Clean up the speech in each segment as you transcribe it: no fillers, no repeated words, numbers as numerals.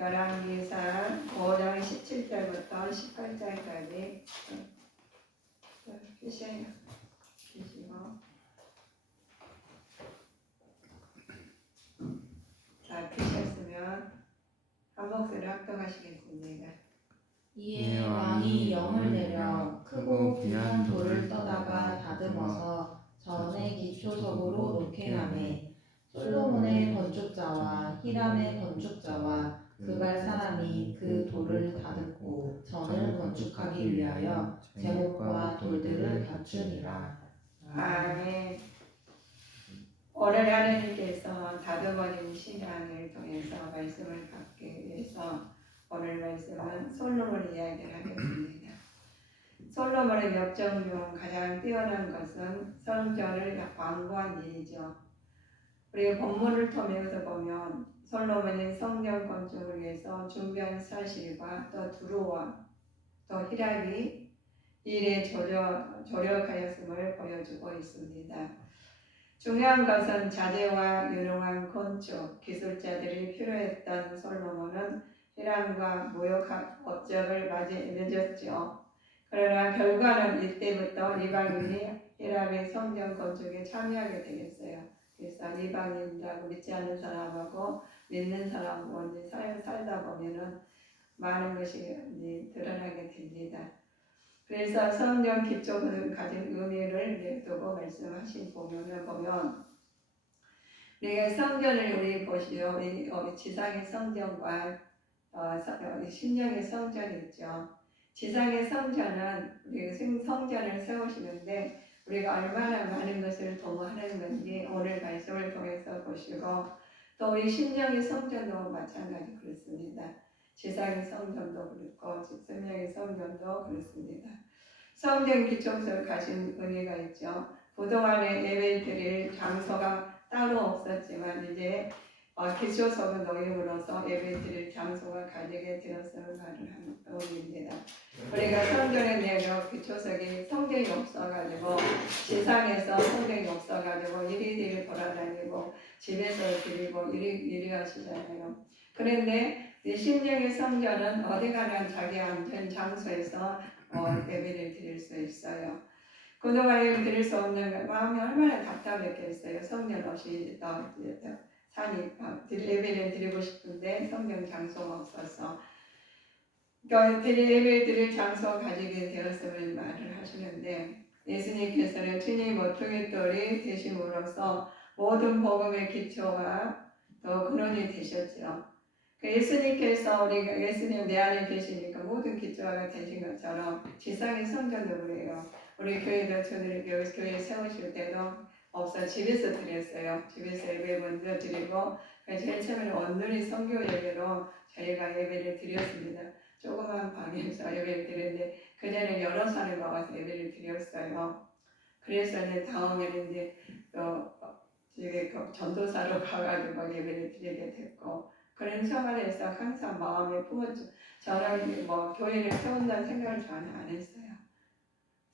열왕기상 5장 17절부터 18절까지 계시고 다 피셨으면 한 목소리 합독하시겠습니다. 이에 왕이 영을 내려 크고 귀한 돌을 떠다가 다듬어서 전의 기초석으로 놓게 하매 솔로몬의 건축자와 히람의 건축자와 그갈 사람이 그 돌을 다듬고 전을 건축하기 위하여 제목과 돌들을 갖추니라. 아멘. 오늘 하나님께서 다듬어진 신앙을 통해서 말씀을 받기 위해서 오늘 말씀은 솔로몬 이야기를 하겠습니다. 솔로몬의 역정 중 가장 뛰어난 것은 성전을 완고한 일이죠. 우리 본문을 통해서 보면 솔로몬이 성전 건축을 위해서 준비한 사실과 또 두루와 또 히람이 일에 조력하였음을 보여주고 있습니다. 중요한 것은 자재와 유능한 건축 기술자들이 필요했던 솔로몬은 히람과 무역 업적을 맺었죠. 그러나 결과는 이때부터 이방인이 히람의 성전 건축에 참여하게 되겠어요. 그래서 이방인이라고 믿지 않는 사람하고 믿는 사람하고 살다 보면은 많은 것이 드러나게 됩니다. 그래서 성경 기초를 가진 의미를 두고 말씀하신 보면 우리가 성전을 우리 보시오. 우리 지상의 성전과 신령의 성전이 있죠. 지상의 성전은 우리가 성전을 세우시는데 우리가 얼마나 많은 것을 도모하는 건지 오늘 말씀을 통해서 보시고 또 우리 신령의 성전도 마찬가지 그렇습니다. 지상의 성전도 그렇고 신령의 성전도 그렇습니다. 성전 기초석을 가진 의미가 있죠. 그동안에 예배 드릴 장소가 따로 없었지만 이제 기초석을 놓임으로써 예배 드릴 장소가 가지게 되었음을 말하는 의미입니다. 우리가 성전에 내려 기초석이 성전이 없어가지고 지상에서 성전이 없어가지고 이리저리 돌아다니고 집에서 드리고 이리 하시잖아요. 그런데 신령의 성전은 어디 가나 자기 안전 장소에서 예배를 드릴 수 있어요. 그동안 예배 드릴 수 없는 마음이 얼마나 답답했겠어요. 성전 없이 예배를 드리고 싶은데 성전 장소가 없어서 그러니까 예배 드릴 장소 가지게 되었음을 말을 하시는데 예수님께서는 친히 모퉁이 돌이 되심으로써 모든 복음의 기초가 또 근원이 되셨죠. 예수님께서 우리가 예수님 내 안에 계시니까 모든 기초가 되신 것처럼 지상의 성전도 그래요. 우리 교회도 저들이 교회 세우실 때도 없어 집에서 드렸어요. 집에서 예배 먼저 드리고 제일 처음에는 온누리 선교 예배로 저희가 예배를 드렸습니다. 조그만 방에서 예배를 드렸는데 그전에 여러 사람이 모아서 예배를 드렸어요. 그래서 이제 다음에는 이제 또 전도사로 가가지고 예배를 드리게 됐고 그런 생활에서 항상 마음에 품었죠. 저는 교회를 세운다는 생각을 전혀 안 했어요.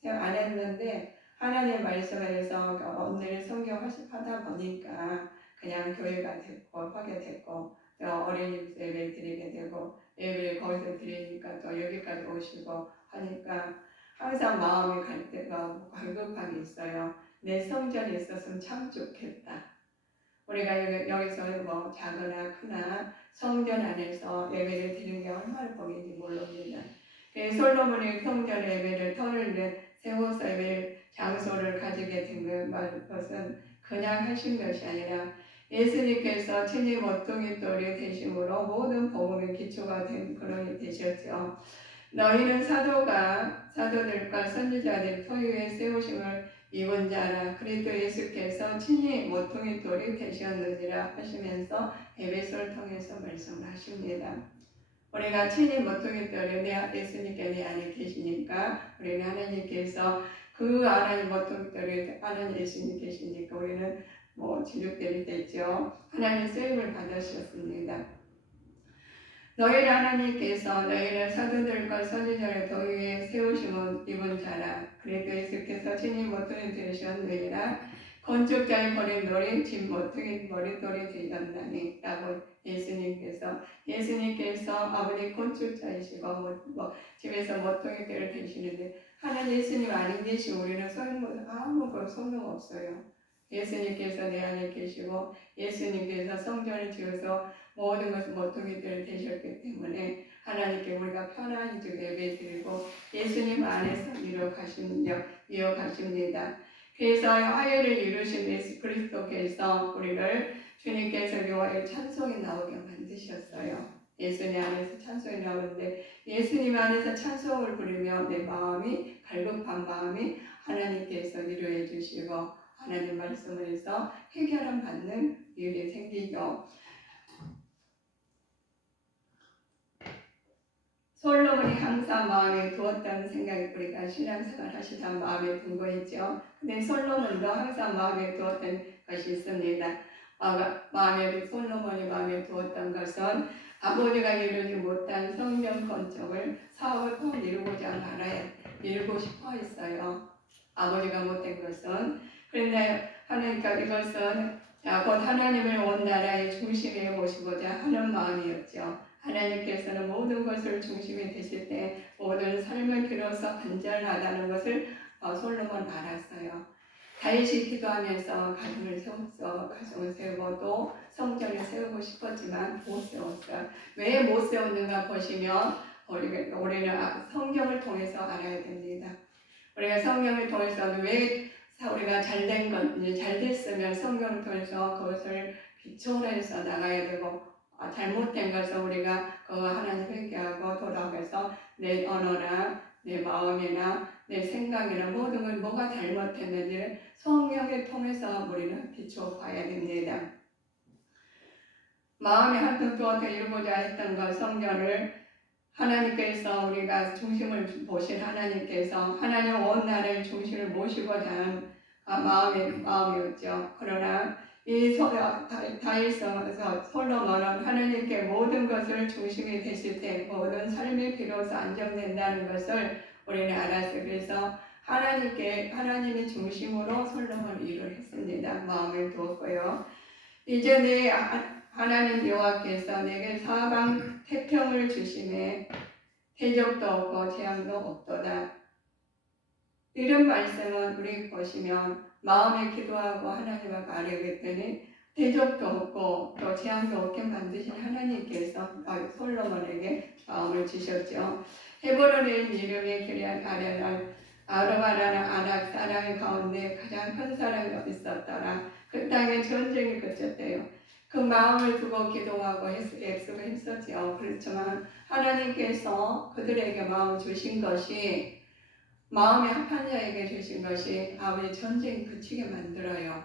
안 했는데 하나님의 말씀에서 오늘 성경 하다 보니까 그냥 교회가 됐고 하게 됐고 또 어린이집 예배 드리게 되고 예배를 거기서 드리니까 또 여기까지 오시고 하니까 항상 마음이 갈 때가 갈급함이 있어요. 내 성전이 있었으면 참 좋겠다. 우리가 여기서 작으나 크나 성전 안에서 예배를 드리는 게 얼마나 복인지 모릅니다. 솔로몬이 성전 예배를 터를 세워서 예배 장소를 가지게 된 것은 그냥 하신 것이 아니라 예수님께서 친히 모퉁이 돌이 되심으로 모든 복음의 기초가 된 그런이 되셨죠. 너희는 사도들과 선지자들 소유의 세우심을 입은 자라 그리스도 예수께서 친히 모퉁이 돌이 되셨느니라 하시면서 에베소를 통해서 말씀하십니다. 우리가 친히 모퉁이 돌이 예수님께 내 안에 계시니까 우리는 하나님께서 그 하나님 모퉁이 돌이 하나님 예수님 계시니까 우리는 지육들이 됐죠. 하나님 쓰임을 받으셨습니다. 너희를 하나님께서 너희를 사도들과 선지자의 도위에 세우심을 입은 자라 그리스도 예수께서 친히 모퉁이 되셨느니라 건축자의 버린 돌이 집 모퉁이 머릿돌이 되었나니 라고 예수님께서 아버지 건축자이시고 집에서 모퉁이 때를 대시는데 하나님 예수님 아닌 계시고 우리는 아무것도 소용없어요. 예수님께서 내 안에 계시고 예수님께서 성전을 지어서 모든 것을 모퉁이 때를 대셨기 때문에 하나님께 우리가 편안히 예배드리고 예수님 안에서 이어가십니다. 그래서 화요일을 이루신 예수 그리스도께서 우리를 주님께서 교회에 찬송이 나오게 만드셨어요. 예수님 안에서 찬송이 나오는데 예수님 안에서 찬송을 부르며 내 마음이 갈급한 마음이 하나님께서 위로해 주시고 하나님 말씀에서 해결함 받는 일이 생기죠. 솔로몬이 항상 마음에 두었다는 생각이 우리가 신앙생활 하시다 마음에 든 거 있죠. 근데 솔로몬도 항상 마음에 두었던 것이 있습니다. 솔로몬이 마음에 두었던 것은 아버지가 이루지 못한 성전 건축을 사업을 꼭 이루고 싶어 했어요. 아버지가 못한 것은. 그런데 하나님과 이것은 곧 하나님을 온 나라의 중심에 모시고자 하는 마음이었죠. 하나님께서는 모든 것을 중심에 두실 때 모든 삶은 비로소 안전하다는 것을 솔로몬 알았어요. 다윗이 기도하면서 가정을 세우고도 성전을 세우고 싶었지만 못 세웠어요. 왜 못 세웠는가 보시면 우리는 성경을 통해서 알아야 됩니다. 우리가 성경을 통해서 왜 우리가 잘 됐으면 성경을 통해서 그것을 비춰내서 나가야 되고 잘못된 것을 우리가 하나님 회개하고 돌아가서 내 언어나 내 마음이나 내 생각이나 모든 걸 뭐가 잘못했는지를 성경을 통해서 우리는 비춰봐야 됩니다. 마음에 한뜻 두어서 이루고자 했던 것 성전을 하나님께서 우리가 중심을 보신 하나님께서 하나님 온 나라의 중심을 모시고자 하는 마음이었죠. 그러나 이 다윗에서 솔로몬은 하나님께 모든 것을 중심이 되실 때 모든 삶이 비로소 안정된다는 것을 우리는 알았어요. 그래서 하나님이 중심으로 솔로몬 일을 했습니다. 마음을 두었고요. 이제 내 하나님 여호와께서 내게 사방 태평을 주심에 대적도 없고 재앙도 없도다. 이런 말씀은 우리 보시면 마음에 기도하고 하나님과 말하겠더니 대적도 없고 또 재앙도 없게 만드신 하나님께서 솔로몬에게 마음을 주셨죠. 헤브론의 이름이 기럇 아르바라는 아낙 사람 가운데 가장 큰 사람이 있었더라. 그 땅에 전쟁이 그쳤대요. 그 마음을 두고 기도하고 약속을 했었죠. 그렇지만 하나님께서 그들에게 마음을 주신 것이 마음에 합한 자에게 주신 것이 아버지 전쟁이 그치게 만들어요.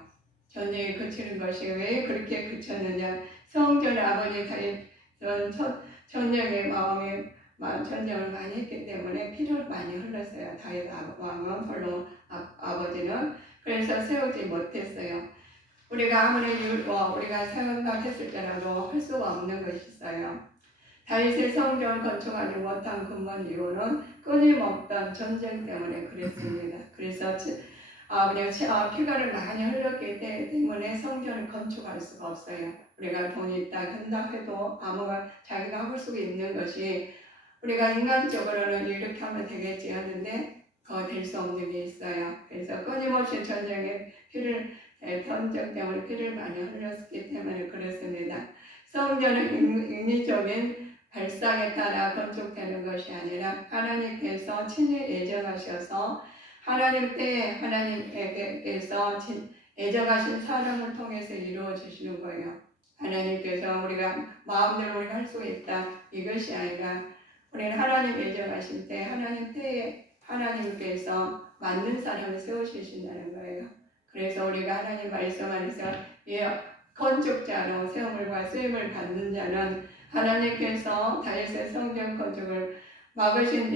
전쟁이 그치는 것이 왜 그렇게 그쳤느냐. 성전에 아버지 전쟁의 전쟁을 많이 했기 때문에 피를 많이 흘렸어요. 다윗 왕은 별로 아버지는 그래서 세우지 못했어요. 우리가 아무리 우리가 생각했을때라도 할 수가 없는 것이 있어요. 다윗의 성전을 건축하지 못한 근본 이유는 끊임없던 전쟁 때문에 그랬습니다. 그래서 피가를 많이 흘렸기 때문에 성전을 건축할 수가 없어요. 우리가 돈이 있다 한다 해도 자기가 할 수 있는 것이 우리가 인간적으로는 이렇게 하면 되겠지 하는데 될 수 없는 게 있어요. 그래서 끊임없이 전쟁에 전쟁 때문에 피를 많이 흘렸기 때문에 그렇습니다. 성전은 인위적인 발상에 따라 건축되는 것이 아니라 하나님께서 친히 예정하셔서 하나님 때에 하나님께서 예정하신 사람을 통해서 이루어지시는 거예요. 하나님께서 우리가 마음대로 우리가 할 수 있다 이것이 아니라 우리는 하나님 예정하실 때 하나님 때에 하나님께서 만든 사람을 세우시신다는 거예요. 그래서 우리가 하나님 말씀 안에서 건축자로 세움과 쓰임을 받는 자는 하나님께서 다윗의 성전 건축을 막으신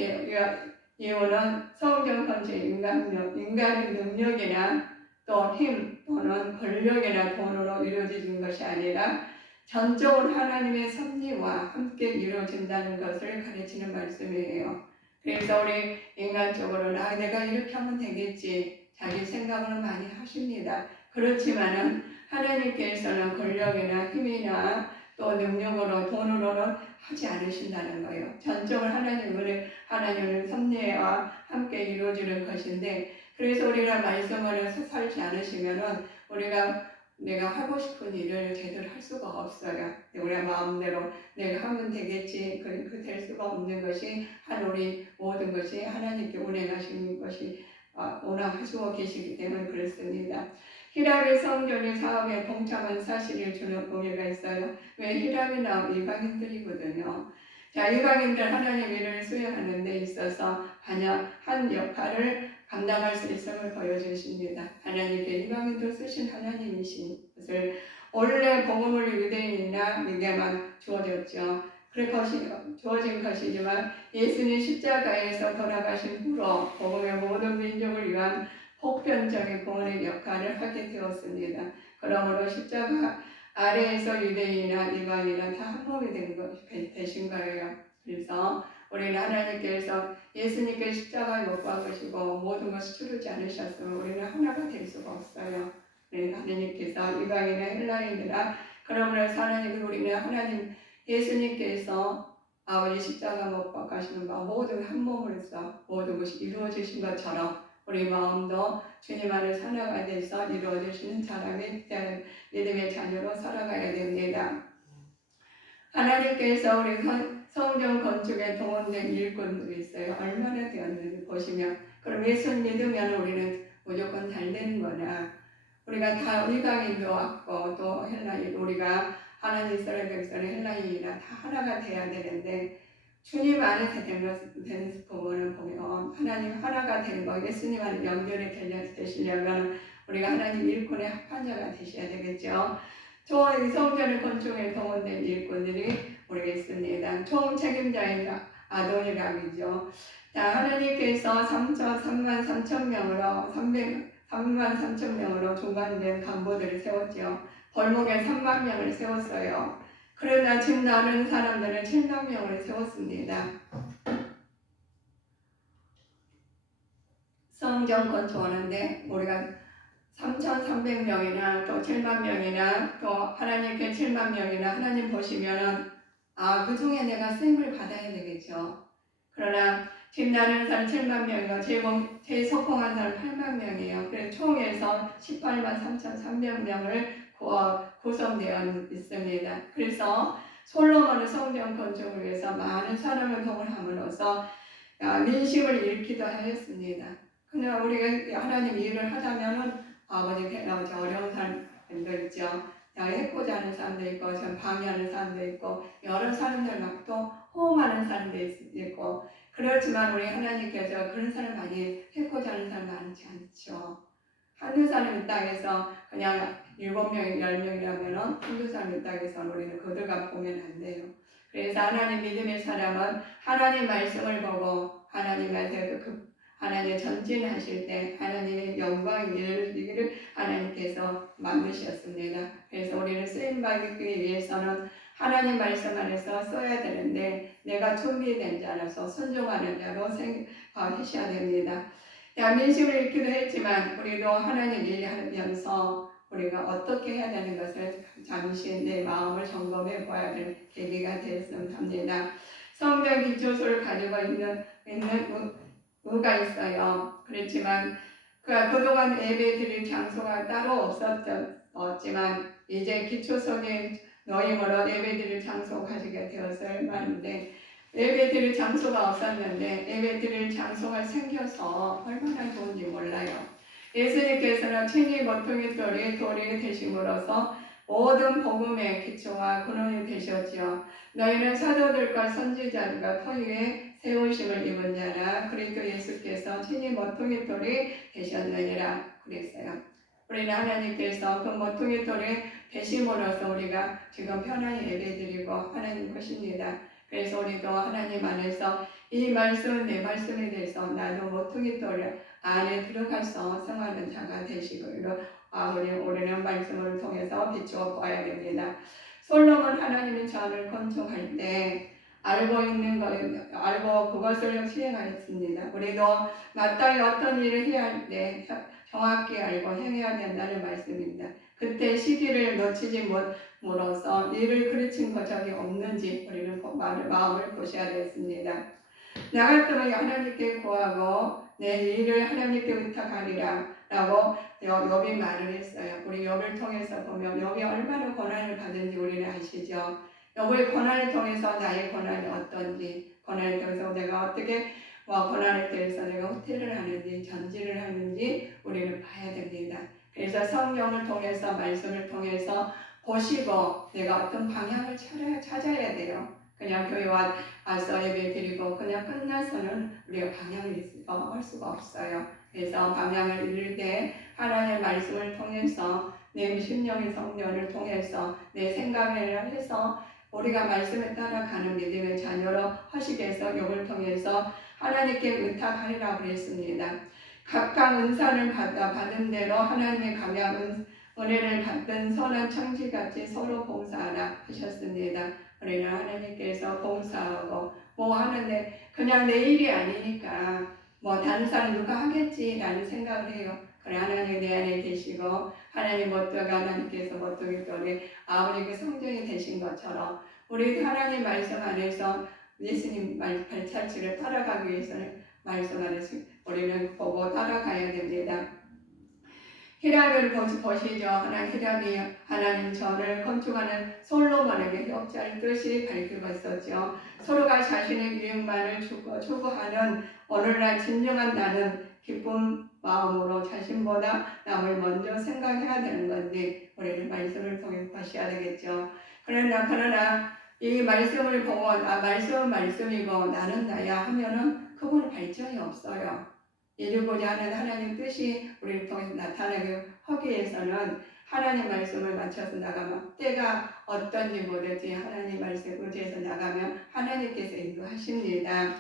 이유는 성전 건축 인간의 능력이나 또 힘 또는 권력이나 돈으로 이루어지는 것이 아니라 전적으로 하나님의 섭리와 함께 이루어진다는 것을 가르치는 말씀이에요. 그래서 우리 인간적으로는 내가 이렇게 하면 되겠지 자기 생각을 많이 하십니다. 그렇지만은 하나님께서는 권력이나 힘이나 또 능력으로 돈으로는 하지 않으신다는 거예요. 전적으로 하나님의 섭리와 함께 이루어지는 것인데, 그래서 우리가 말씀을 살지 않으시면은 내가 하고 싶은 일을 제대로 할 수가 없어요. 우리가 마음대로 내가 하면 되겠지. 그 될 수가 없는 것이 우리 모든 것이 하나님께 운행하시는 것이 운행하시고 계시기 때문에 그렇습니다. 히라리 성전의 사업에 동참한 사실을 주는 의미가 있어요. 왜 히라리나 이방인들이거든요. 자, 이방인들 하나님 일을 수행하는 데 있어서 한 역할을 감당할 수 있음을 보여주십니다. 하나님께 이방인들 쓰신 하나님이신 것을 원래 복음을 유대인에게만 주어졌죠. 주어진 것이지만 예수님 십자가에서 돌아가신 후로 복음의 모든 민족을 위한 보편적인 구원의 역할을 하게 되었습니다. 그러므로 십자가 아래에서 유대인이나 이방인이나 다 한 몸이 되신 거예요. 그래서 우리는 하나님께서 예수님께 십자가에 못 박으시고 모든 것을 치르지 않으셨으면 우리는 하나가 될 수가 없어요. 하나님께서 이방인이나 헬라인이나 그러므로 우리는 예수님께서 아버지 십자가 못 박으시는 바 모든 한 몸으로서 모든 것이 이루어지신 것처럼 우리 마음도 주님 안에 살아가야 돼서 이루어지시는 사람이 믿음의 자녀로 살아가야 됩니다. 하나님께서 우리 성전 건축에 동원된 일꾼들이 있어요. 얼마나 되었는지 보시면, 그럼 예수 믿으면 우리는 무조건 잘 되는 거냐? 우리가 다 이방인도 왔고 또 헬라인, 우리가 하나님 이스라엘 백성의 헬라인이나 다 하나가 돼야 되는데, 주님 안에 되는 부분을 보면 하나님 하나가 되는 거, 예수님 안에 연결이 되시려면 우리가 하나님 일꾼의 합한 자가 되셔야 되겠죠. 총 성전의 건축에 동원된 일꾼들이 우리가 있습니다. 총 책임자인 아도니람이죠. 자, 하나님께서 3만 3천 명으로 중간된 간부들을 세웠죠. 벌목에 3만 명을 세웠어요. 그러나 집 나는 사람들은 7만 명을 세웠습니다. 성전 건축하는데 우리가 3,300명이나 또 7만 명이나 또 하나님께 7만 명이나 하나님 보시면은 그 중에 내가 쓰임을 받아야 되겠죠. 그러나 집 나는 사람 7만 명이고 제일 성공한 사람 8만 명이에요. 그래서 총에서 18만 3,300명을 구성되어 있습니다. 그래서 솔로몬은 성전 건축을 위해서 많은 사람을 동원함으로써 민심을 잃기도 하였습니다. 그러나 우리가 하나님 일을 하자면은 아버지 어려운 사람도 있죠. 해코자 하는 사람도 있고, 방해하는 사람도 있고, 여러 사람들 막 또 호응하는 사람도 있고, 그렇지만 우리 하나님께서 그런 사람 많이 해코자 하는 사람 많지 않죠. 한두 사람 이 땅에서 그냥 7명, 10명이라면 한두 사람 이 땅에서 우리는 그들과 보면 안 돼요. 그래서 하나님 믿음의 사람은 하나님 말씀을 보고 하나님 전진하실 때 하나님의 영광 이르기를 하나님께서 만드셨습니다. 그래서 우리는 쓰임받기 위해서는 하나님 말씀 안에서 써야 되는데 내가 준비된 자라서 순종하는 자로 하셔야 됩니다. 민심을 잃기도 했지만 우리도 하나님 일하면서 우리가 어떻게 해야 되는 것을 잠시 내 마음을 점검해 봐야 될 계기가 되었으면 합니다. 성경 기초서를 가지고 있는 의가 있어요. 그렇지만 그동안 예배 드릴 장소가 따로 없었지만 이제 기초성의 노임으로 예배 드릴 장소 가지게 되었을 만한데 예배 드릴 장소가 없었는데 예배 드릴 장소가 생겨서 얼마나 좋은지 몰라요. 예수님께서는 친히 모퉁이 돌이 되심으로써 모든 복음의 기초와 근원이 되셨지요. 너희는 사도들과 선지자들과 터 위에 세우심을 입은 자라. 그리스도 예수께서 친히 모퉁이 돌이 되셨느니라 그랬어요. 우리는 하나님께서 그 모퉁이 돌이 되심으로써 우리가 지금 편안히 예배드리고 하나님 것입니다. 그래서 우리도 하나님 안에서 이 말씀은 내 말씀에 대해서 나도 모퉁이 돌 안에 들어가서 성하는 자가 되시기로 우리는 말씀을 통해서 비추어 봐야 됩니다. 솔로몬 하나님의 전을 건축할 때 알고 그것을 수행하였습니다. 우리도 마땅히 어떤 일을 해야 할 때 정확히 알고 행해야 된다는 말씀입니다. 그때 시기를 놓치지 함으로써 이를 그르친 적이 없는지 우리는 마음을 보셔야 되겠습니다. 나 같으면 하나님께 구하고 내 일을 하나님께 의탁하리라 라고 욥이 말을 했어요. 우리 욥을 통해서 보면 욥이 얼마나 고난을 받은지 우리는 아시죠? 욥의 고난을 통해서 나의 고난이 어떤지, 고난을 통해서 내가 어떻게 고난에 대해서 내가 후퇴를 하는지 전진을 하는지 우리는 봐야 됩니다. 그래서 성경을 통해서 말씀을 통해서 보시고 내가 어떤 방향을 찾아야 돼요. 그냥 교회 와서 예배 드리고 그냥 끝나서는 우리가 방향을 할 수가 없어요. 그래서 방향을 잃을 때 하나님의 말씀을 통해서 내 심령의 성령을 통해서 내 생각을 해서 우리가 말씀에 따라가는 믿음의 자녀로 하시게 해서 욥을 통해서 하나님께 의탁하리라고 그랬습니다. 각각 은사를 받은 대로 하나님의 감양 은혜를 받던 선한 청지같이 서로 봉사하라 하셨습니다. 우리는 하나님께서 봉사하고 하는데 그냥 내 일이 아니니까 다른 사람 누가 하겠지라는 생각을 해요. 그래 하나님 내 안에 계시고 하나님 하나님께서 우리 아버지께 성전이 되신 것처럼 우리 하나님 말씀 안에서 예수님 발자취를 따라가기 위해서는 말씀 안에서 우리는 보고 따라가야 됩니다. 히람을 보시죠. 히람이 하나님 전을 건축하는 솔로몬에게 협조할 뜻이 밝히고 있었죠. 서로가 자신의 유익만을 추구하는 오늘날 진정한 나는 기쁜 마음으로 자신보다 남을 먼저 생각해야 되는 건지 우리는 말씀을 통해 보셔야 되겠죠. 그러나 이 말씀을 보고 말씀은 말씀이고 나는 나야 하면은 그거는 발전이 없어요. 이루고자 하는 하나님 뜻이 우리를 통해서 나타나게 하기 위해서는 하나님 말씀을 맞춰서 나가면 때가 어떤지 모르지 하나님 말씀에 의지해서 나가면 하나님께서 인도하십니다.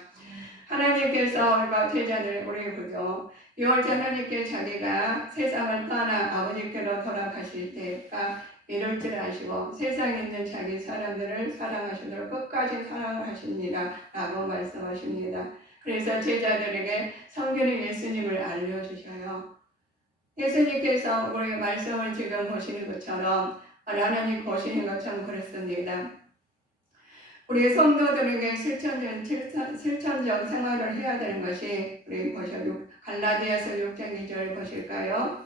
하나님께서 우리가 제자들 우리 보죠. 6월째 하나님께 자기가 세상을 떠나 아버지께로 돌아가실 때가 이럴 줄 아시고 세상에 있는 자기 사람들을 사랑하시도록 끝까지 사랑하십니다 라고 말씀하십니다. 그래서 제자들에게 성경의 예수님을 알려주셔요. 예수님께서 우리 말씀을 지금 보시는 것처럼 하나님 보시는 것처럼 그렇습니다. 우리 성도들에게 실천적 생활을 해야 되는 것이 우리 보셔요. 갈라디아서 6장 2절 보실까요?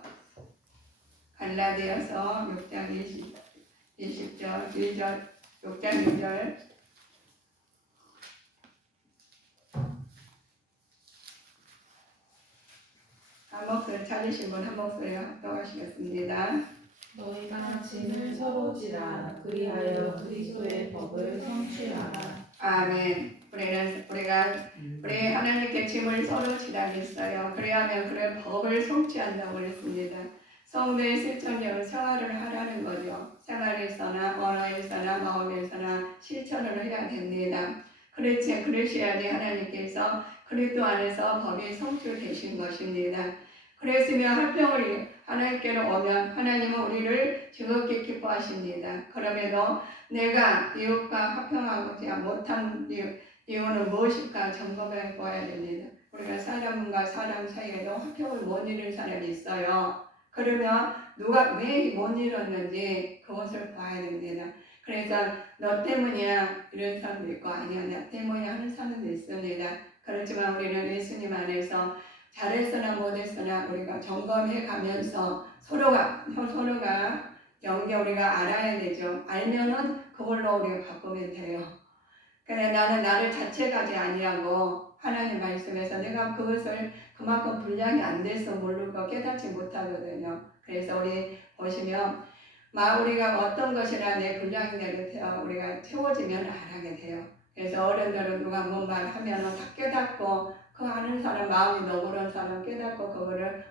갈라디아서 6장 20절 2절 6장 2절 한 목소리 찾으신 분 한 목소리 합독하시겠습니다. 너희가 짐을 서로 지라 그리하여 그리스도의 법을 성취하라. 아멘. 우리 하나님께 짐을 서로 지라겠어요. 그래야면 그런 법을 성취한다고 그랬습니다. 성도의 실천적으로 생활을 하라는 거죠. 생활에서나 언어에서나 마음에서나 실천을 해야 됩니다. 그러셔야지 하나님께서 그리스도 안에서 법이 성취되신 것입니다. 그랬으면 화평을 하나님께로 오면 하나님은 우리를 즐겁게 기뻐하십니다. 그럼에도 내가 이웃과 화평하지 못한 이유는 무엇일까 점검해 보아야 됩니다. 우리가 사람과 사람 사이에도 화평을 못 이룬 사람이 있어요. 그러면 누가 왜 못 이뤘는지 그것을 봐야 됩니다. 그래서 너 때문이야 이런 사람도 있고 아니야 나 때문이야 하는 사람도 있습니다. 그렇지만 우리는 예수님 안에서 잘했으나 못했으나 우리가 점검해 가면서 서로가 우리가 알아야 되죠. 알면은 그걸로 우리가 바꾸면 돼요. 그래 나는 나를 자책하지 아니하고 하나님 말씀에서 내가 그것을 그만큼 분량이 안 돼서 모르고 깨닫지 못하거든요. 그래서 우리 보시면 우리가 어떤 것이나 내 분량대로 우리가 채워지면 알아게 돼요. 그래서 어른들은 누가 뭔 말하면 다 깨닫고 그 아는 사람 마음이 너그러운 사람 깨닫고 그거를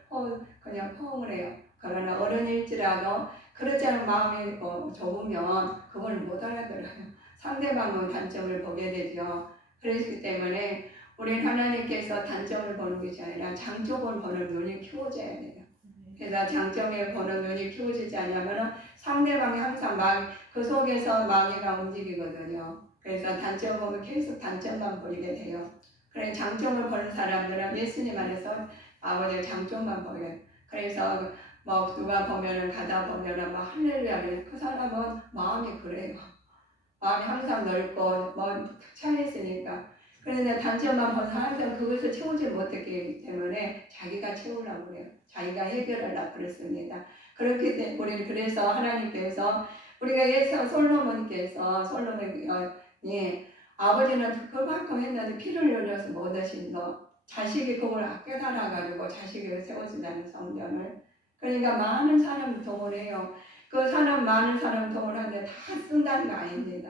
그냥 포옹을 해요. 그러나 어른일지라도 그렇지 않은 마음이 좁으면 그걸 못 알아들어요. 상대방의 단점을 보게 되죠. 그렇기 때문에 우리 하나님께서 단점을 보는 것이 아니라 장점을 보는 눈이 키워져야 돼요. 그래서 장점을 보는 눈이 키워지지 않으면 상대방이 항상 그 속에서 마귀가 움직이거든요. 그래서 단점 보면 계속 단점만 보이게 돼요. 그래 장점을 보는 사람들은 예수님 안에서 아버지의 장점만 보여요. 그래서 뭐 누가 보면은 가다 보면은 막 할렐루야를 그 사람은 마음이 그래요. 마음이 항상 넓고 뭐 차 있으니까. 그런데 단점만 본 사람들은 그것을 채우지 못했기 때문에 자기가 채우려고 그래요. 자기가 해결하려고 그랬습니다. 그렇기 때문에 우리는 그래서 하나님께서 우리가 예서 솔로몬이 아버지는 그만큼 했는데 피를 흘려서 못 하신 거 자식이 그걸 깨달아가지고 자식을 세워준다는 성전을 그러니까 많은 사람 동원해요. 그 사람 많은 사람 동원하는데 다 쓴다는 거 아닙니다.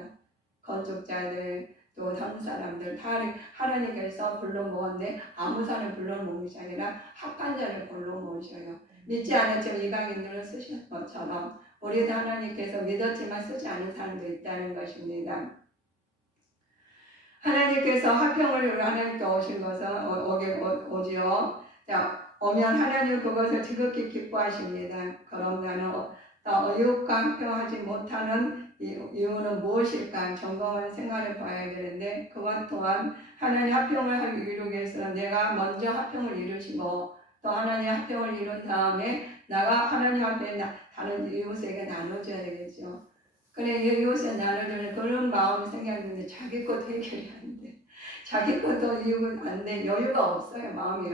건축자들 또 다른 사람들 다 하나님께서 불러 모았는데 아무 사람 불러 모은 것이 아니라 합한 자를 불러 모으셔요. 믿지 않았지만 이방인들을 쓰신 것처럼 우리도 하나님께서 믿었지만 쓰지 않은 사람도 있다는 것입니다. 하나님께서 화평을 하나님께 오신 것은 오지요. 자, 오면 하나님 그것을 지극히 기뻐하십니다. 그럼 나는 의롭과 화평하지 못하는 이유는 무엇일까 점검을 생각해 봐야 되는데 그것 또한 하나님 화평을 하기 위해서는 내가 먼저 화평을 이루시고 또 하나님 화평을 이룬 다음에 나가 하나님 앞에 다른 이웃에게 나눠줘야 되겠죠. 그래 이웃에 나눠주는 그런 마음이 생겼는데 자기 것 해결이 안 돼. 자기 것도 이유가 안 돼. 여유가 없어요. 마음의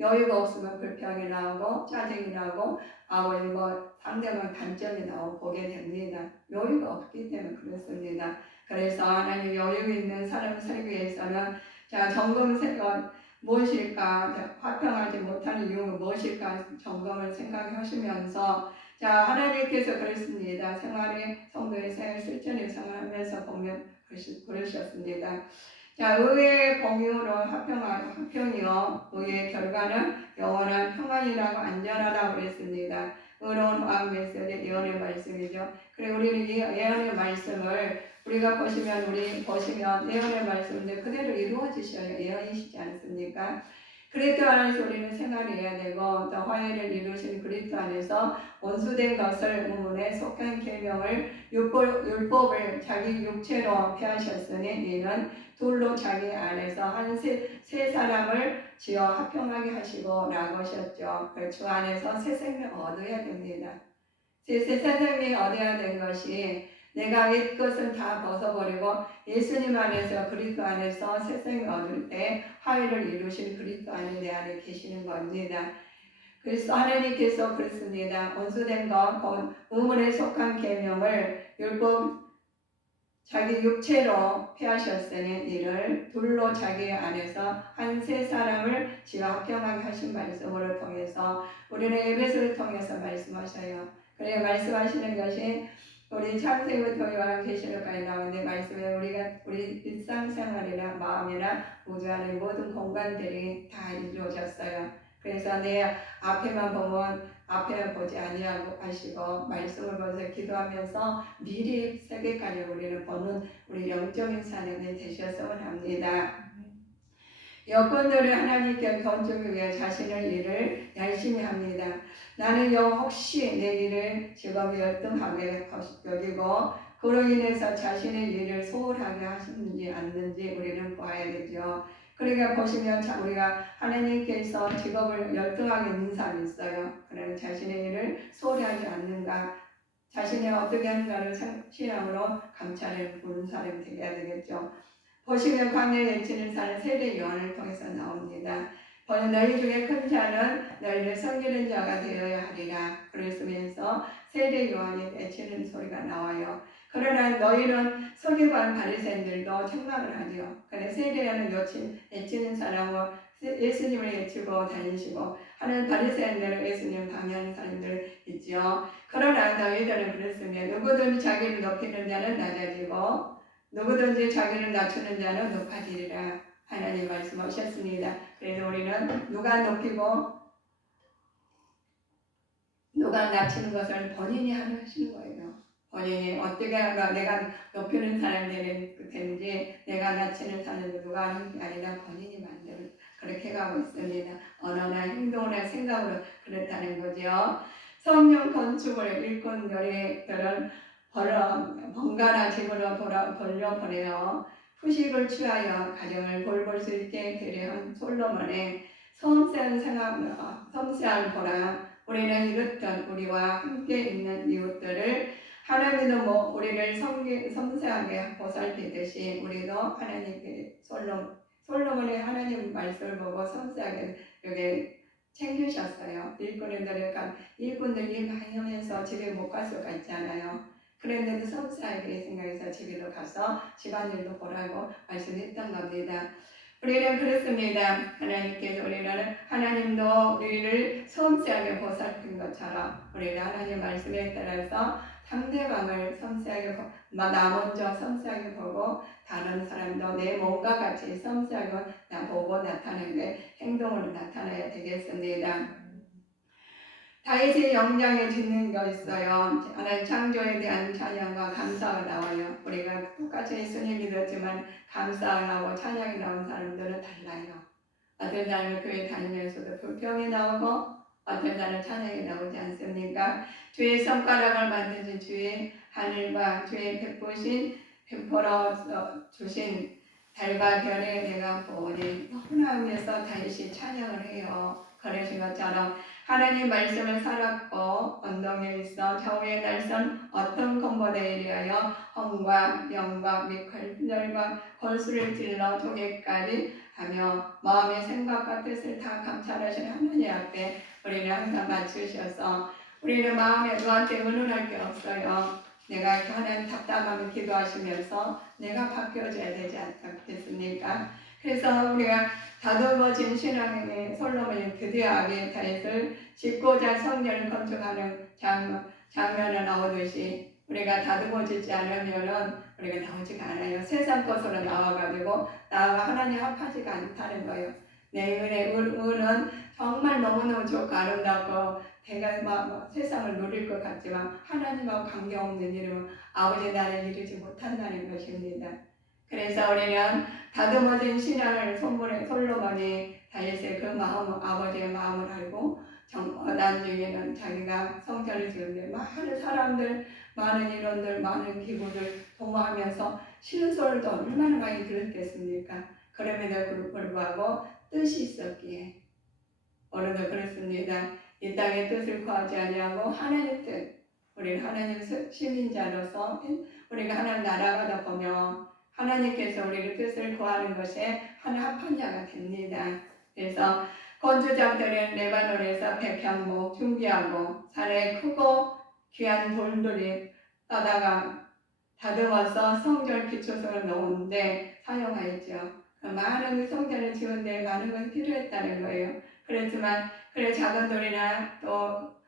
여유가 없으면 불평이 나오고 짜증이 나고 아버지 뭐 상대방 단점이 나오고 보게 됩니다. 여유가 없기 때문에 그렇습니다. 그래서 하나님 여유 있는 삶을 살기 위해서는 자 점검 생각 무엇일까 화평하지 못하는 이유가 무엇일까 점검을 생각하시면서 자 하나님께서 그랬습니다. 성도의 생활 실천을 생활하면서 보면 그러셨습니다. 자, 의의 공유로 화평이요. 의의 결과는 영원한 평안이라고 안전하다고 그랬습니다. 의로운 마음 메시지 예언의 말씀이죠. 그래 우리는 이 예언의 말씀을 우리가 보시면 예언의 말씀인데 그대로 이루어지셔요. 예언이시지 않습니까? 그리스도 안에서 우리는 생활해야 되고 또 화해를 이루신 그리스도 안에서 원수된 것을 의문에 속한 계명을 율법을 자기 육체로 폐하셨으니 이는 둘로 자기 안에서 한 세 사람을 지어 화평하게 하시고 라고 하셨죠. 주 안에서 새 생명 얻어야 됩니다. 새 생명이 얻어야 된 것이 내가 옛것은 다 벗어버리고 예수님 안에서 그리스도 안에서 새 생명 얻을 때 화해를 이루신 그리스도 안에 내 안에 계시는 겁니다. 그래서 하나님께서 그렇습니다. 원수된 것, 곧 의문에 속한 계명을 율법 자기 육체로 폐하셨으니 이를 둘로 자기 안에서 한 세 사람을 지어 합평하게 하신 말씀으로 통해서 우리는 에베소를 통해서 말씀하셔요. 그래 말씀하시는 것이 우리 창세기부터 요한계시록까지 나오는데 말씀에 우리 일상생활이나 마음이나 우주 안의 모든 공간들이 다 이루어졌어요. 그래서 내 앞에만 보지 아니하고 하시고 말씀을 보면서 기도하면서 미리 세계까지 우리는 보는 우리 영적인 사람이 되셨으면 합니다. 여건들을 하나님께 건축을 위해 자신의 일을 열심히 합니다. 나는 혹시 내 일을 직업이 열등하게 여기고 그로 인해서 자신의 일을 소홀하게 하시는지 않는지 우리는 봐야 되죠. 그러니까 보시면 우리가 하나님께서 직업을 열등하게 있는 사람이 있어요. 그러면 자신의 일을 소홀히 하지 않는가 자신이 어떻게 하는가를 신앙으로 감찰해 보는 사람이 되어야 되겠죠. 보시면 광야에 외치는 자는 세례 요한을 통해서 나옵니다. 너희 중에 큰 자는 너희를 섬기는 자가 되어야 하리라. 그러면서 세례 요한이 외치는 소리가 나와요. 그러나 너희는 서기관 바리새인들도 책망을 하죠. 그런데 세례요한은 외치는 사람은 예수님을 외치고 다니시고 하는 바리새인들은 예수님 방해하는 사람들 있죠. 그러나 너희들은 그랬으면 누구든지 자기를 높이는 자는 낮아지고 누구든지 자기를 낮추는 자는 높아지리라 하나님 말씀하셨습니다. 그래서 우리는 누가 높이고 누가 낮추는 것을 본인이 하시는 거예요. 본인이 어떻게 하면 내가 높이는 사람이 되는지 내가 낮추는 사람이 누가 하는 게 아니라 본인이 만드는 그렇게 가고 있습니다. 언어나 행동이나 생각으로 그렇다는 거죠. 성령 건축을 일꾼들은 번갈아 집으로 돌려보내어 후식을 취하여 가정을 돌볼 수 있게 배려한 솔로몬의 섬세한 보라 우리는 이렇던 우리와 함께 있는 이웃들을 하나님도 우리를 섬세하게 보살피듯이 우리도 하나님께 솔로몬의 하나님 말씀을 보고 섬세하게 여기 챙기셨어요. 일꾼들이 많이 하면서 집에 못 갈 수가 있잖아요. 그런데도 섬세하게 생각해서 집에도 가서 집안일도 보라고 말씀했던 겁니다. 우리는 그렇습니다. 하나님께서 하나님도 우리를 섬세하게 보살핀 것처럼 우리가 하나님 말씀에 따라서 상대방을 섬세하게 나 먼저 섬세하게 보고 다른 사람도 내 몸과 같이 섬세하게 보고 나타내는 행동으로 나타나야 되겠습니다. 다윗이 영장에 짓는 거 있어요. 하나님 창조에 대한 찬양과 감사가 나와요. 우리가 똑같이 예수님 믿었지만 감사가 나오고 찬양이 나온 사람들은 달라요. 어떤 사람은 교회 다니면서도 불평이 나오고 어떤 사람은 찬양이 나오지 않습니까? 주의 손가락을 만드신 주의 하늘과 주의 베풀어 주신 달과 별에 내가 보니 너무나 하면서 다윗이 찬양을 해요. 그러신 것처럼 하나님 말씀을 살았고 언덕에 있어 좌우의 날선 어떤 건보대에 이르하여 험과 영과 및 걸절과 걸수를 찔러 조개까지 하며 마음의 생각과 뜻을 다 감찰하시는 하나님 앞에 우리를 항상 맞추셔서 우리는 마음에 그한테 의논할 게 없어요. 내가 하나님 답답하면 기도하시면서 내가 바뀌어져야 되지 않겠습니까? 그래서 우리가 다듬어진 신앙의 솔로몬이 드디어 아비의 다윗을 짓고자 성전을 건축하는 장면을 나오듯이 우리가 다듬어지지 않으면은 우리가 나오지가 않아요. 세상 것으로 나와가지고 나와 하나님 합하지가 않다는 거예요. 내 은은 정말 너무너무 좋고 아름답고 내가 세상을 누릴 것 같지만 하나님하고 관계없는 일은 아버지 나라에 이르지 못한다는 것입니다. 그래서 우리는 다듬어진 신앙을 솔로몬이 다윗의 그 마음, 아버지의 마음을 알고 나중에는 자기가 성전을 지는데 많은 사람들, 많은 인원들, 많은 기구들 도모하면서 쉬는 소리도 얼마나 많이 들었겠습니까? 그럼에도 불구하고 뜻이 있었기에 오늘도 그렇습니다. 이 땅의 뜻을 구하지 아니하고 하나님 뜻, 우리는 하나님 시민자로서 우리가 하나님 나라가다 보면 하나님께서 우리의 뜻을 구하는 것에 하나 합한 자가 됩니다. 그래서 건축자들은 레바논에서 백향목 준비하고 산에 크고 귀한 돌들이 떠다가 다듬어서 성전 기초석을 놓은데 사용하였죠. 많은 성전을 지은데 많은 것이 필요했다는 거예요. 그렇지만 그래 작은 돌이나 또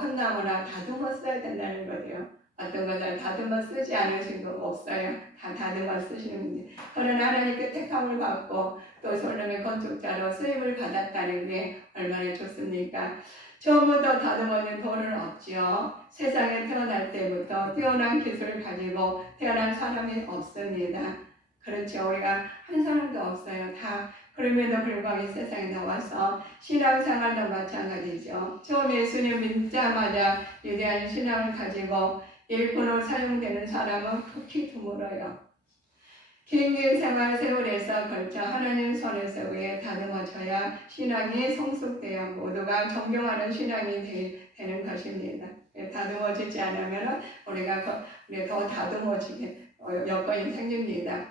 큰 나무나 다듬어 써야 된다는 거죠. 어떤 것을 다듬어 쓰지 않으신 거 없어요. 다 다듬어 쓰시는데 그러나 하나님께 택함을 받고 또 솔로몬 건축자로 쓰임을 받았다는 게 얼마나 좋습니까? 처음부터 다듬어진 돌은 없지요. 세상에 태어날 때부터 뛰어난 기술을 가지고 태어난 사람이 없습니다. 그렇죠. 우리가 한 사람도 없어요. 다 그럼에도 불구하고 이 세상에 나와서 신앙생활도 마찬가지죠. 처음 예수님 믿자마자 위대한 신앙을 가지고 일꾼으로 사용되는 사람은 극히 드물어요. 긴 생활 세월에서 걸쳐 하나님 손에서 위에 다듬어져야 신앙이 성숙되어 모두가 존경하는 신앙이 되는 것입니다. 다듬어지지 않으면 우리가 더 다듬어지게 여건이 생깁니다.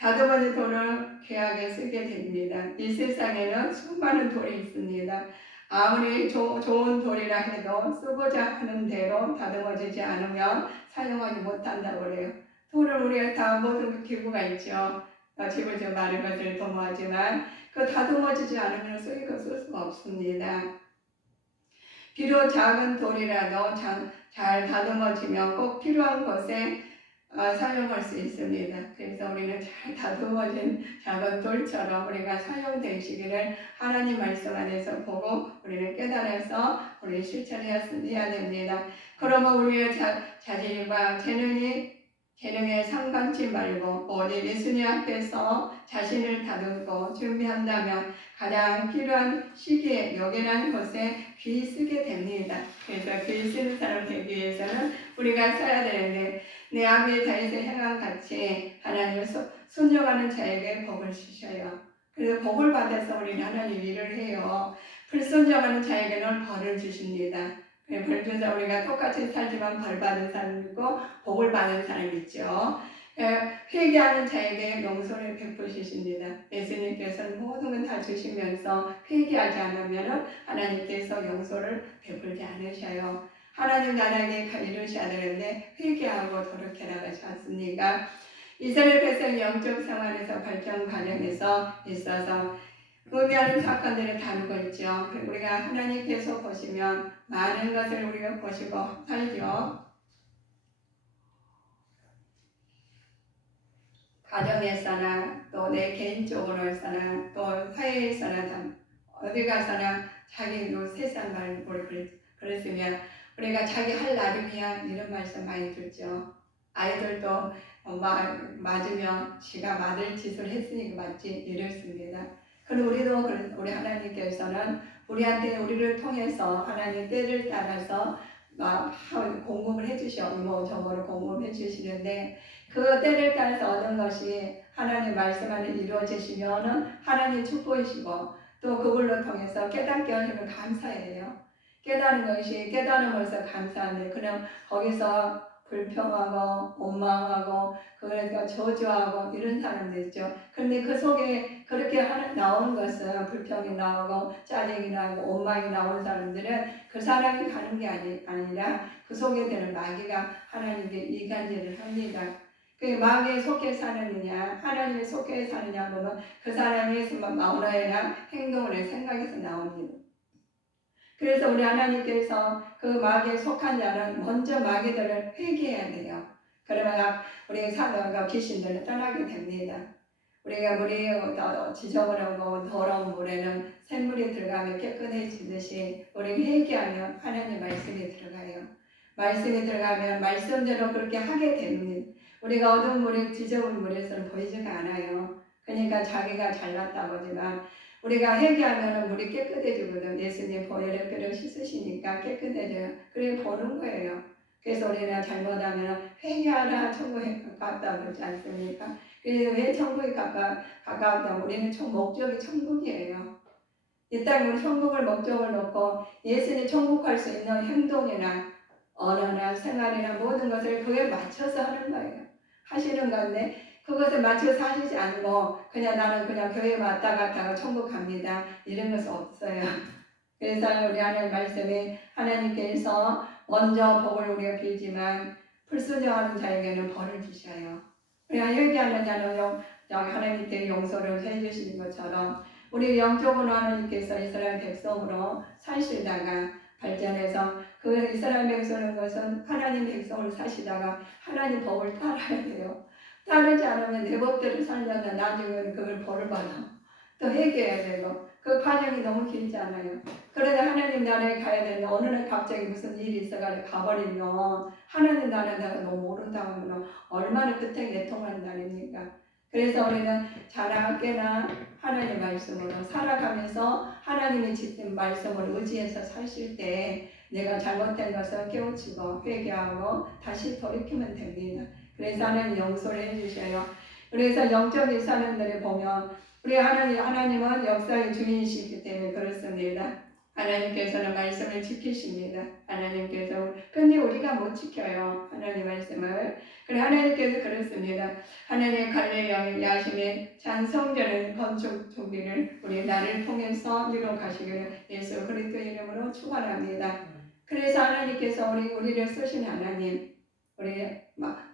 다듬어진 돌을 귀하게 쓰게 됩니다. 이 세상에는 수많은 돌이 있습니다. 아무리 좋은 돌이라 해도 쓰고자 하는 대로 다듬어지지 않으면 사용하지 못한다고 그래요. 돌을 우리가 다 모든 기구가 있죠. 집을 좀 많은 것을 도모하지만 그 다듬어지지 않으면 쓸 수가 없습니다. 비록 작은 돌이라도 잘 다듬어지면 꼭 필요한 곳에 사용할 수 있습니다. 그래서 우리는 잘 다듬어진 작은 돌처럼 우리가 사용되시기를 하나님 말씀 안에서 보고 우리는 깨달아서 우리 실천해야 됩니다. 그러면 우리의 자질과 재능에 상관치 말고 오직 예수님 앞에서 자신을 다듬고 준비한다면 가장 필요한 시기에 요긴한 곳에 귀 쓰게 됩니다. 그래서 귀 쓰는 사람 되기 위해서는 우리가 써야 되는데 내 아비의 다윗의 행함 같이 하나님을 순종하는 자에게 복을 주셔요. 그래서 복을 받아서 우리는 하나님 일을 해요. 불순종하는 자에게는 벌을 주십니다. 벌 주자 우리가 똑같이 살지만 벌 받은 사람 있고 복을 받은 사람 있죠. 회개하는 자에게 용서를 베푸시십니다. 예수님께서는 모든 건 다 주시면서 회개하지 않으면 하나님께서 용서를 베풀지 않으셔요. 하나님 나라에 이루셔야 되는데 회개하고 돌이켜 나가지 않습니까? 이스라엘 백성 영적 생활에서 발전 과정에서 있어서 의미하는 사건들을 다루고 있죠. 우리가 하나님께서 보시면 많은 것을 우리가 보시고 살죠. 가정에서나 또 내 개인적으로서나 또 사회에서나 어디 가서나 자기 세상 말 그랬으면 우리가 자기 할 나름이야 이런 말씀 많이 듣죠. 아이들도 맞으면 지가 맞을 짓을 했으니까 맞지 이랬습니다. 그리고 우리도 우리 하나님께서는 우리한테 우리를 통해서 하나님 때를 따라서 공급을 해주셔 이모저모로 공급해 주시는데 그 때를 따라서 얻은 것이 하나님 말씀 안에 이루어지시면은 하나님 축복이시고 또 그걸로 통해서 깨닫게 하시면 감사해요. 깨달음으로서 감사한데 그냥 거기서 불평하고 원망하고 그러니까 저주하고 이런 사람들 있죠. 그런데 그 속에 그렇게 나오는 것은 불평이 나오고 짜증이 나오고 원망이 나오는 사람들은 그 사람이 가는 게 아니라 그 속에 되는 마귀가 하나님께 이간질을 합니다. 그 마귀에 속해 사느냐 하나님에 속해 사느냐 보면 그 사람의 언어나 행동을 생각해서 나옵니다. 그래서 우리 하나님께서 그 마귀에 속한 자는 먼저 마귀들을 회개해야 돼요. 그러면 우리 사도가 귀신들을 떠나게 됩니다. 우리가 물이 지저분하고 더러운 물에는 샘물이 들어가면 깨끗해지듯이 우리가 회개하면 하나님 말씀이 들어가요. 말씀이 들어가면 말씀대로 그렇게 하게 됩니다. 우리가 어두운 물이 지저분 물에서는 보이지가 않아요. 그러니까 자기가 잘났다고 하지만 우리가 회개하면 물이 깨끗해지거든. 예수님 보혈의 피를 씻으시니까 깨끗해져요. 그래 보는 거예요. 그래서 우리가 잘못하면 회개하라 천국에 가깝다 그러지 않습니까? 그래서 왜 천국에 가까웠다? 우리는 목적이 천국이에요. 이 땅에 우리 천국을 목적을 놓고 예수님 천국 갈 수 있는 행동이나 언어나 생활이나 모든 것을 그에 맞춰서 하는 거예요. 하시는 건데 그것에 맞춰서 하시지 않고 그냥 나는 그냥 교회 왔다 갔다가 천국 갑니다. 이런 것은 없어요. 그래서 우리 하나님 말씀에 하나님께서 먼저 복을 우리가 빌지만 불순종하는 자에게는 벌을 주셔요. 그냥 회개하는 자는 하나님께 용서를 해주시는 것처럼 우리 영적으로 하나님께서 이스라엘 백성으로 사시다가 발전해서 그 이스라엘 백성인 것은 하나님 백성을 사시다가 하나님 법을 따라야 돼요. 따르지 않으면 내 법대로 살려다 나중에 그걸 벌을 받아. 또 회개해야 되고 그 과정이 너무 길지 않아요. 그러다 하나님 나라에 가야 되는데 어느 날 갑자기 무슨 일이 있어가지고 가버리면 하나님 나라에 내가 너무 모른다고 하면 얼마나 그때 내통하는 날입니까? 그래서 우리는 자라깨나 하나님의 말씀으로 살아가면서 하나님의 지킨 말씀을 의지해서 사실 때 내가 잘못된 것을 깨우치고 회개하고 다시 돌이키면 됩니다. 그래서 하나님 용서를 해주셔요. 그래서 영적인 사람들을 보면 우리 하나님은 역사의 주인이시기 때문에 그렇습니다. 하나님께서는 말씀을 지키십니다. 하나님께서 근데 우리가 못 지켜요. 하나님 말씀을. 그래 하나님께서 그렇습니다. 하나님의 관례 영의 야심의 찬성전의 건축 준비를 우리 나를 통해서 이루어 가시기를 예수 그리스도 이름으로 축원합니다. 그래서 하나님께서 우리를 쓰신 하나님 우리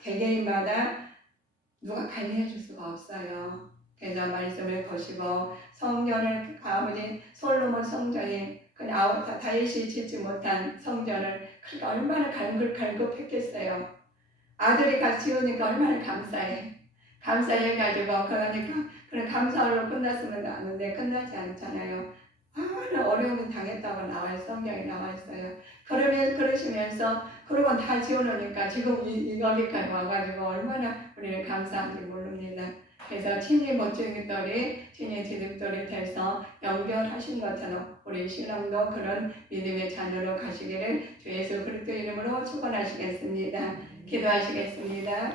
개개인마다 누가 관리해 줄 수가 없어요. 그래서 말씀을 보시고 성전을 아버지 솔로몬 성전이 다윗이 짓지 못한 성전을 얼마나 갈급했겠어요. 아들이 같이 지으니까 얼마나 감사해가지고 그러니까 그래 감사로 끝났으면 하는데 끝나지 않잖아요. 어려움이 당했다고 나와요. 성경에 나와 있어요. 그러시면서 그러고 다 지어놓으니까 지금 여기까지 와가지고 얼마나 우리는 감사한지 모릅니다. 그래서 친히 못죽이더리 친히 지득더리 돼서 연결하신 것처럼 우리 신랑도 그런 믿음의 자녀로 가시기를 주 예수 그리스도 이름으로 축원하시겠습니다. 기도하시겠습니다.